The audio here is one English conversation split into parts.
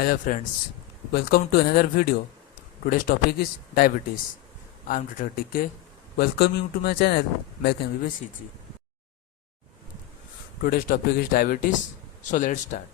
Hello friends, welcome to another video. Today's topic is diabetes. I am Dr. TK. Welcome you to my channel Make MBBS Easy. Today's topic is diabetes. So let's start.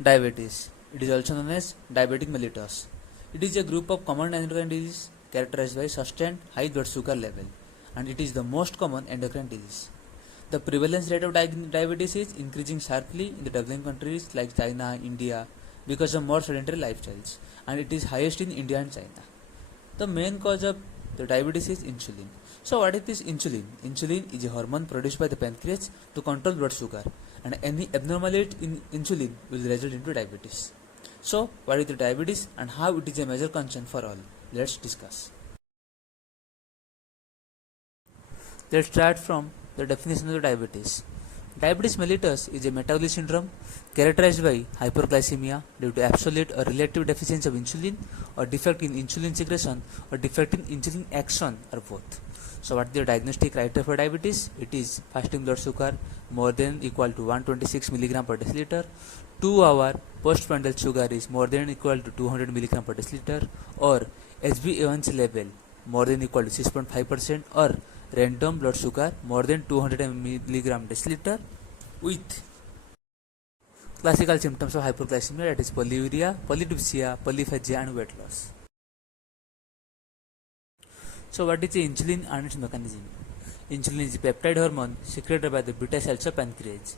Diabetes. It is also known as diabetic mellitus. It is a group of common endocrine diseases characterized by sustained high blood sugar level, and it is the most common endocrine disease. The prevalence rate of diabetes is increasing sharply in the developing countries like China, India because of more sedentary lifestyles, and it is highest in India and China. The main cause of the diabetes is insulin. So what is this insulin? Insulin is a hormone produced by the pancreas to control blood sugar, and any abnormality in insulin will result into diabetes. So what is the diabetes and how it is a major concern for all? Let's discuss. Let's start from the definition of the diabetes. Diabetes mellitus is a metabolic syndrome characterized by hyperglycemia due to absolute or relative deficiency of insulin, or defect in insulin secretion, or defect in insulin action, or both. So what is the diagnostic criteria for diabetes? It is fasting blood sugar more than equal to 126 mg per deciliter, 2-hour postprandial sugar is more than equal to 200 mg per deciliter, or HbA1c level more than equal to 6.5%, or random blood sugar more than 200 mg deciliter with classical symptoms of hyperglycemia, that is polyuria, polydipsia, polyphagia and weight loss. So what is the insulin and its mechanism? Insulin is a peptide hormone secreted by the beta cells of pancreas,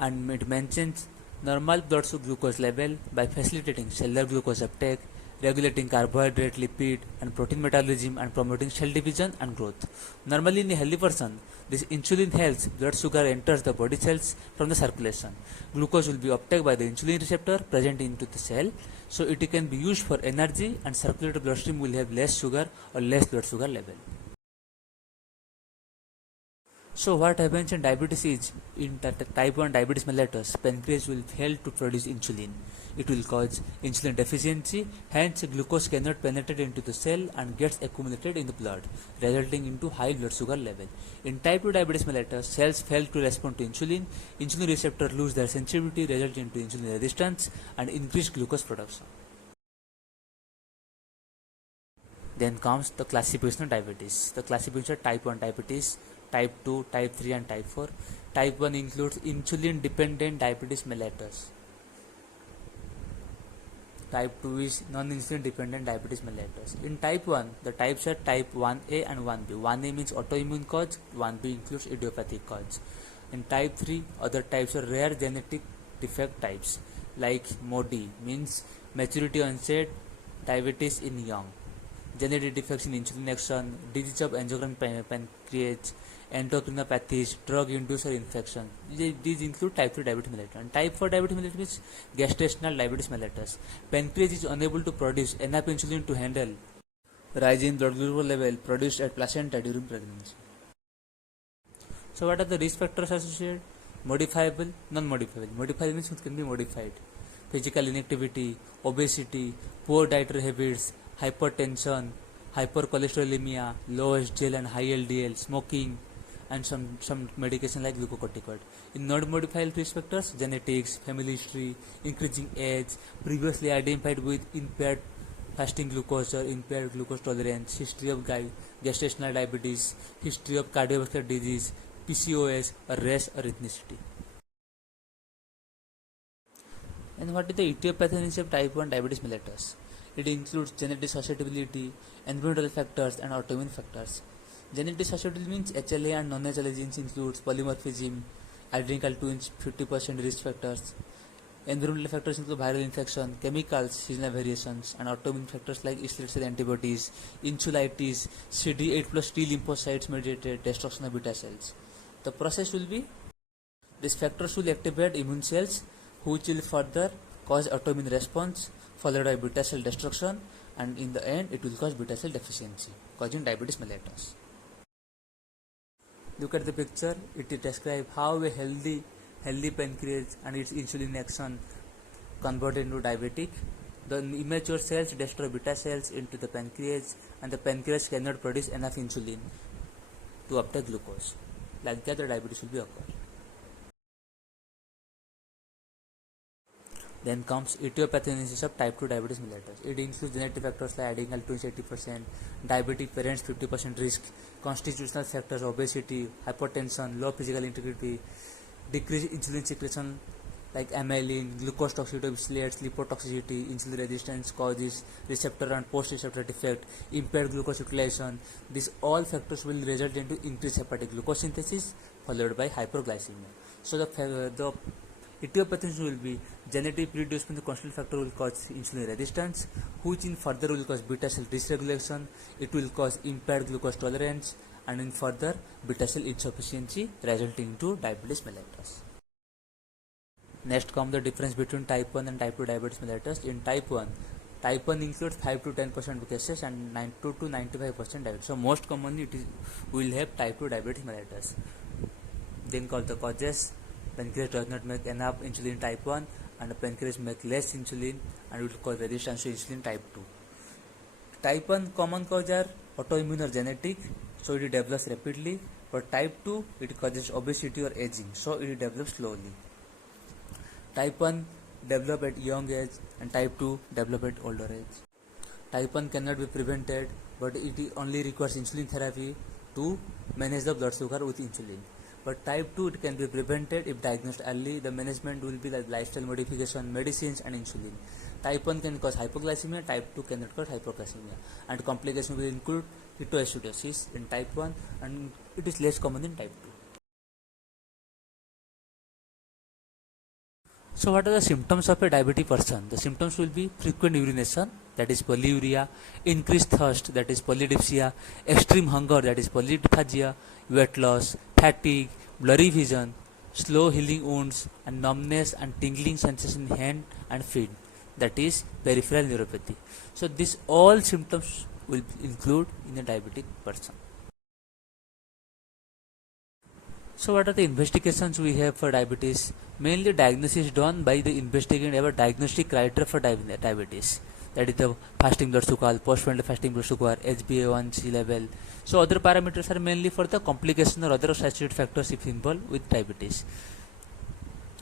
and it maintains normal blood glucose level by facilitating cellular glucose uptake, regulating carbohydrate, lipid and protein metabolism, and promoting cell division and growth. Normally in a healthy person, this insulin helps blood sugar enters the body cells from the circulation. Glucose will be uptaken by the insulin receptor present into the cell, so it can be used for energy, and circulated bloodstream will have less sugar or less blood sugar level. So what happens in diabetes is, in type 1 diabetes mellitus, pancreas will fail to produce insulin. It will cause insulin deficiency, hence glucose cannot penetrate into the cell and gets accumulated in the blood, resulting into high blood sugar level. In type 2 diabetes mellitus, cells fail to respond to insulin, insulin receptor lose their sensitivity, resulting into insulin resistance and increased glucose production. Then comes the classification of diabetes. The classification of type 1 diabetes, type 2, type 3 and type 4. Type 1 includes insulin dependent diabetes mellitus. Type 2 is non-insulin dependent diabetes mellitus. In type 1, the types are type 1A and 1B. 1A means autoimmune cause, 1B includes idiopathic cause. In type 3, other types are rare genetic defect types like MODY means maturity onset diabetes in young. Genetic defects in insulin action, disease of endocrine pancreas, endocrinopathies, drug-induced infection. These include type 3 diabetes mellitus. And type 4 diabetes mellitus means gestational diabetes mellitus. Pancreas is unable to produce enough insulin to handle rise in blood glucose level produced at placenta during pregnancy. So what are the risk factors associated? Modifiable, non-modifiable. Modifiable means it can be modified. Physical inactivity, obesity, poor dietary habits, hypertension, hypercholesterolemia, low HDL and high LDL, smoking, and some medication like glucocorticoid. In non-modifiable risk factors, genetics, family history, increasing age, previously identified with impaired fasting glucose or impaired glucose tolerance, history of gestational diabetes, history of cardiovascular disease, PCOS, or race or ethnicity. And what is the etiopathogenesis of type 1 diabetes mellitus? It includes genetic susceptibility, environmental factors, and autoimmune factors. Genetic susceptibility means HLA and non-HLA genes includes polymorphism, identical twins, 50% risk factors. Environmental factors include viral infection, chemicals, seasonal variations, and autoimmune factors like islet cell antibodies, insulitis, CD8 plus T lymphocytes mediated destruction of beta cells. The process will be, these factors will activate immune cells, which will further cause autoimmune response, followed by beta cell destruction, and in the end it will cause beta cell deficiency, causing diabetes mellitus. Look at the picture, it describes how a healthy pancreas and its insulin action convert into diabetic. The immature cells destroy beta cells into the pancreas, and the pancreas cannot produce enough insulin to uptake glucose. Like that, the diabetes will be occur. Then comes etiopathogenesis of type 2 diabetes mellitus. It includes genetic factors like adding L2 80%, diabetic parents 50% risk, constitutional factors, obesity, hypertension, low physical integrity, decreased insulin secretion like amylin, glucose toxicity, lipotoxicity, insulin resistance causes receptor and post-receptor defect, impaired glucose utilization. These all factors will result into increased hepatic glucose synthesis followed by hyperglycemia. So the etiopathy will be genetic predisposition to constitutional factor will cause insulin resistance, which in further will cause beta cell dysregulation. It will cause impaired glucose tolerance, and in further beta cell insufficiency resulting to diabetes mellitus. Next comes the difference between type 1 and type 2 diabetes mellitus. In type 1 includes 5 to 10% of cases and 92 to 95% diabetes. So most commonly it is will have type 2 diabetes mellitus. Then called the causes. Pancreas does not make enough insulin type 1, and the pancreas make less insulin and will cause resistance to insulin type 2. Type 1 common cause are autoimmune or genetic, so it develops rapidly. But type 2 it causes obesity or aging, so it develops slowly. Type 1 develop at young age and type 2 develop at older age. Type 1 cannot be prevented, but it only requires insulin therapy to manage the blood sugar with insulin. But type 2 it can be prevented if diagnosed early. The management will be like lifestyle modification, medicines and insulin. Type 1 can cause hypoglycemia, type 2 cannot cause hypoglycemia, and complications will include ketoacidosis in type 1, and it is less common in type 2. So what are the symptoms of a diabetic person? The symptoms will be frequent urination, that is polyuria, increased thirst, that is polydipsia, extreme hunger, that is polydiphagia, weight loss, fatigue, blurry vision, slow healing wounds, and numbness and tingling sensation in hand and feet, that is peripheral neuropathy. So these all symptoms will include in a diabetic person. So what are the investigations we have for diabetes? Mainly diagnosis done by the investigating our diagnostic criteria for diabetes. That is the fasting blood sugar, post-prandial fasting blood sugar, HbA1c level. So other parameters are mainly for the complication or other associated factors if involved with diabetes.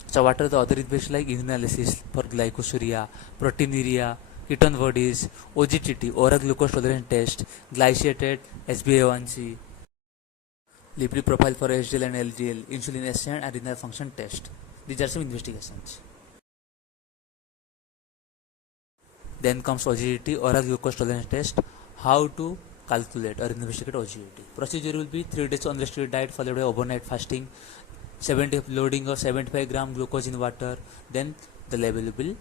So what are the other investigations like urinalysis for glycosuria, proteinuria, ketone bodies, OGTT, oral glucose tolerance test, glycated HbA1c, lipid profile for HDL and LDL, insulin ascent and renal function test. These are some investigations. Then comes OGTT, oral glucose tolerance test. How to calculate or investigate OGTT. Procedure will be 3 days unrestricted diet followed by overnight fasting, 70 loading of 75 gram glucose in water. Then the level will be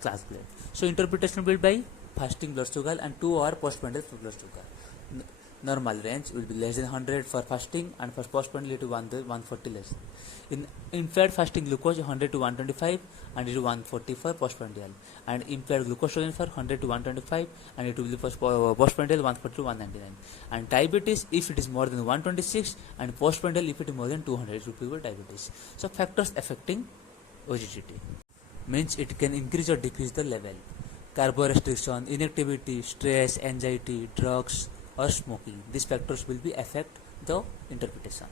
calculated. So interpretation will be by fasting blood sugar and 2 hour postprandial blood sugar. Normal range will be less than 100 for fasting and for postprandial to 140 less. In impaired fasting glucose 100 to 125 and it is 140 for postprandial, and impaired glucose tolerance for 100 to 125 and it will be for postprandial 140 to 199. And diabetes if it is more than 126 and postprandial if it is more than 200, it will be diabetes. So factors affecting OGTT means it can increase or decrease the level. Carbo restriction, inactivity, stress, anxiety, drugs or smoking. These factors will be affect the interpretation.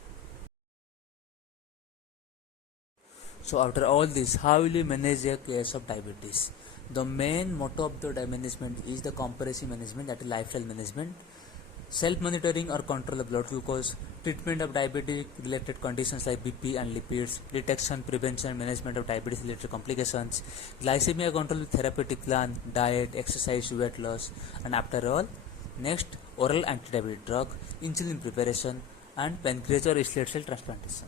So after all this, how will you manage a case of diabetes? The main motto of the management is the comprehensive management, that is lifestyle management, self-monitoring or control of blood glucose, treatment of diabetic related conditions like BP and lipids, detection, prevention and management of diabetes related complications, glycemia control with therapeutic plan, diet, exercise, weight loss, and after all, next oral anti-diabetic drug, insulin preparation, and pancreas or islet cell transplantation.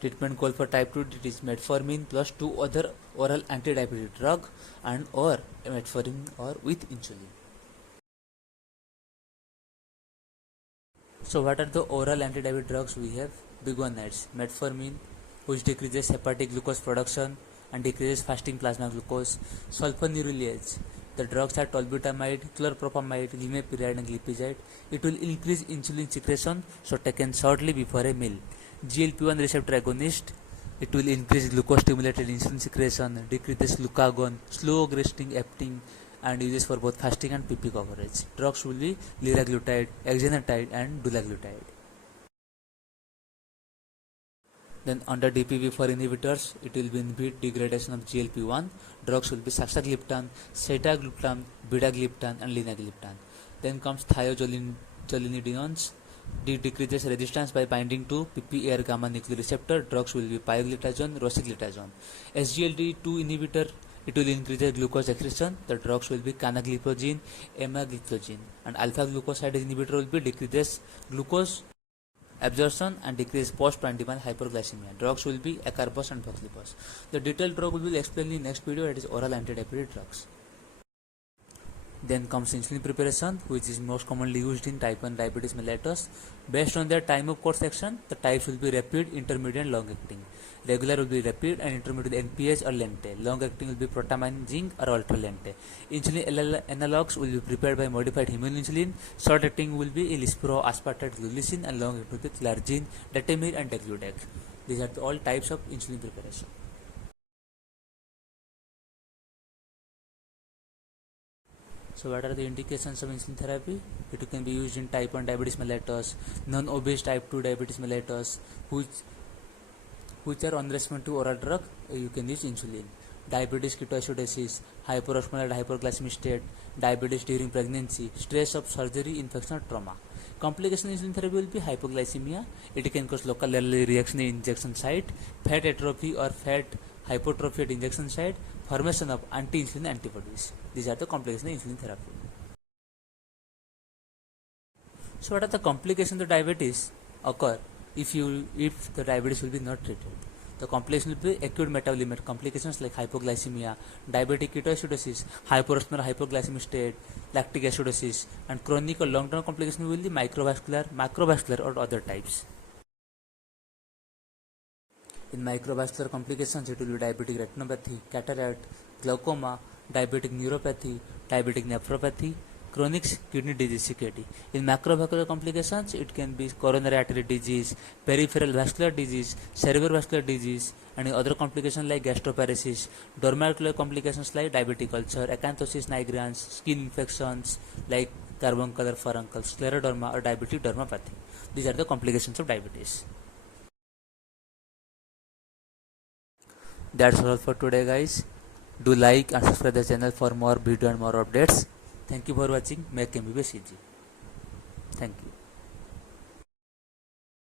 Treatment goal for type 2 it is metformin plus 2 other oral anti-diabetic drug and or metformin or with insulin. So what are the oral anti-diabetic drugs we have? Big one is metformin, which decreases hepatic glucose production and decreases fasting plasma glucose. Sulfonylureas, the drugs are tolbutamide, chlorpropamide, limepiride and glipizide. It will increase insulin secretion, so taken shortly before a meal. GLP-1 receptor agonist, it will increase glucose stimulated insulin secretion, decreases glucagon, slow resting apting, and uses for both fasting and PP coverage. Drugs will be liraglutide, exenatide and dulaglutide. Then under DPP4 inhibitors, it will be inhibit degradation of GLP-1. Drugs will be saxagliptin, sitagliptin, bedagliptin, and linagliptin. Then comes thiazolidinones. It decreases resistance by binding to PPAR gamma nuclear receptor. Drugs will be pioglitazone, rosiglitazone. SGLT2 inhibitor, it will increase glucose excretion. The drugs will be canagliflozin, emagliflozin. And alpha glucoside inhibitor will be decreases glucose absorption and decrease post-prandial hyperglycemia. Drugs will be acarbose and voxelipos. The detailed drug will be explained in next video. It is oral antidiabetic drugs. Then comes insulin preparation, which is most commonly used in type 1 diabetes mellitus. Based on their time of course action, the types will be rapid, intermediate, and long acting. Regular will be rapid and intermediate NPH or lente. Long acting will be protamine, zinc, or ultra lente. Insulin analogs will be prepared by modified human insulin. Short acting will be lispro, aspartate, glulicin, and long acting with largine, datamir, and degludec. These are all types of insulin preparation. So what are the indications of insulin therapy? It can be used in type 1 diabetes mellitus, non-obese type 2 diabetes mellitus, which are unresponsive to oral drug. You can use insulin. Diabetes ketoacidosis, hyperosmolar hyperglycemic state, diabetes during pregnancy, stress of surgery, infection, or trauma. Complication insulin therapy will be hypoglycemia. It can cause local reaction in injection site, fat atrophy or fat hypertrophy at injection site, formation of anti-insulin antibodies. These are the complications of insulin therapy. So what are the complications of diabetes occur if the diabetes will be not treated? The complications will be acute metabolic complications like hypoglycemia, diabetic ketoacidosis, hyperosmolar hypoglycemic state, lactic acidosis, and chronic or long-term complications will be microvascular, macrovascular, or other types. In microvascular complications, it will be diabetic retinopathy, cataract, glaucoma, diabetic neuropathy, diabetic nephropathy, chronic kidney disease CKD. In macrovascular complications, it can be coronary artery disease, peripheral vascular disease, cerebrovascular disease, and other complications like gastroparesis, dermatovascular complications like diabetic ulcer, acanthosis nigrans, skin infections like carbuncle or furuncle, scleroderma, or diabetic dermopathy. These are the complications of diabetes. That's all for today, guys. Do like and subscribe the channel for more video and more updates. Thank you for watching. Make MBBS easy. Thank you.